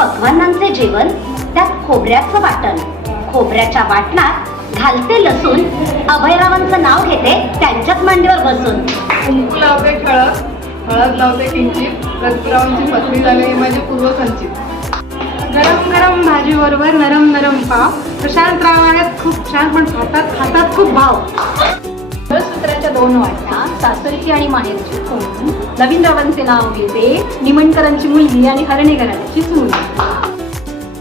पक्वान्नांचे जेवण, त्यात खोबऱ्याचं वाटण. खोबऱ्याच्या वाटणात घालते लसूण, अभयरावांचं नाव घेते त्यांच्याच मांडीवर बसून. कुंकू लावते ठळक, हळद लावते किंचित, रक्तरावांची पत्नी झाली माझी पूर्वसंचित. गरम गरम भाजी बरोबर नरम नरम पाव. प्रशांत राव आहेत खूप छान, पण खातात खूप भाव. सूत्राच्या 2 वाट्या, सासरची आणि माहेरची खून. नवीनरावांचे नाव घेते, निमणकरांची मुलगी आणि हरणेकरांची सून.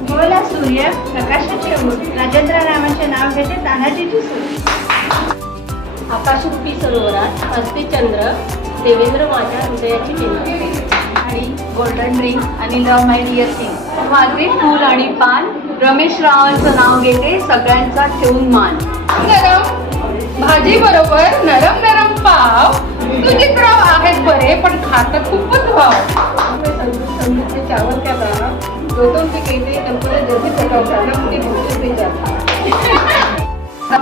गोला सूर्य, प्रकाशाचे ऊन, राजेंद्र रावांचे नाव घेते तानाजीची सून. आकाशरूपी सरोवरात असते चंद्र, देवेंद्र माझ्या हृदयाची केंद्र. आणि गोल्डन रिंग आणि लव माय डिअर थिंग. माझे फूल आणि पान, रमेश रावांचं नाव घेते सगळ्यांचा ठेवून मान. गरम भाजी बरोबर नरम नरम पाव. तुझे राव आहेत बरे, पण खातात खूपच भाव. संगीतचे चावल त्या गावा, दोन पिकेते गणपती जसे पटवतात कुठे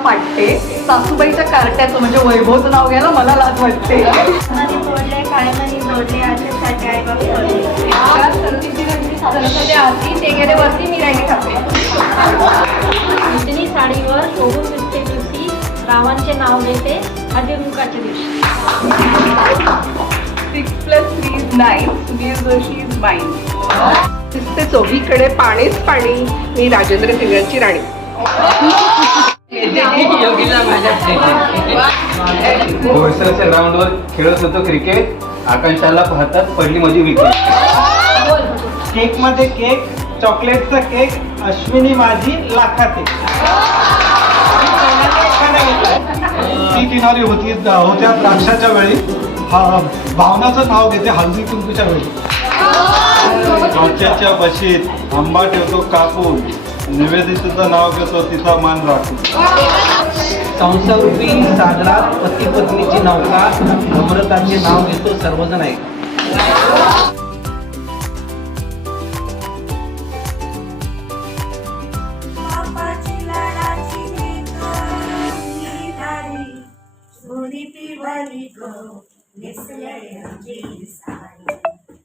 पाटते. सासूबाईच्या कार्ट्याचं म्हणजे वैभवचं नाव घ्यायला मला लाज वाटते. मनी तोडले काय मनी जोडले आशासाठी आई बाप सोडले. सरस्वती आरती ते गेले वरती मी राहिली खाते. इतनी साडीवर शोभून दिसते तुसी, रावांचे नाव घेते हळदीकुंकाच्या दिवशी. 6+3 is 9. Sudhir Joshi is mine. दिसते चोहीकडे पाणीच पाणी, मी राजेंद्र फिंगरची राणी. बोरसरच्या ग्राउंडवर खेळत होतो क्रिकेट, आकांक्षाला पाहतात पडली माझी विकेट. केक मध्ये केक, चॉकलेटचा केक, अश्विनी माझी लाखाते. ती किनारी होत्या द्राक्षाच्या वेळी, भावनाचं नाव घेते हळदी कुंकूच्या वेळी. मागच्या बशीत आंबा ठेवतो कापून, निवेदितेचं नाव घेतो तिचा मान राखून. संसारूपी सागरात पती पत्नीची नौका, अमृताचे नाव घेतो सर्वजण आहे. पिवली गो, नेसले आमची साडी.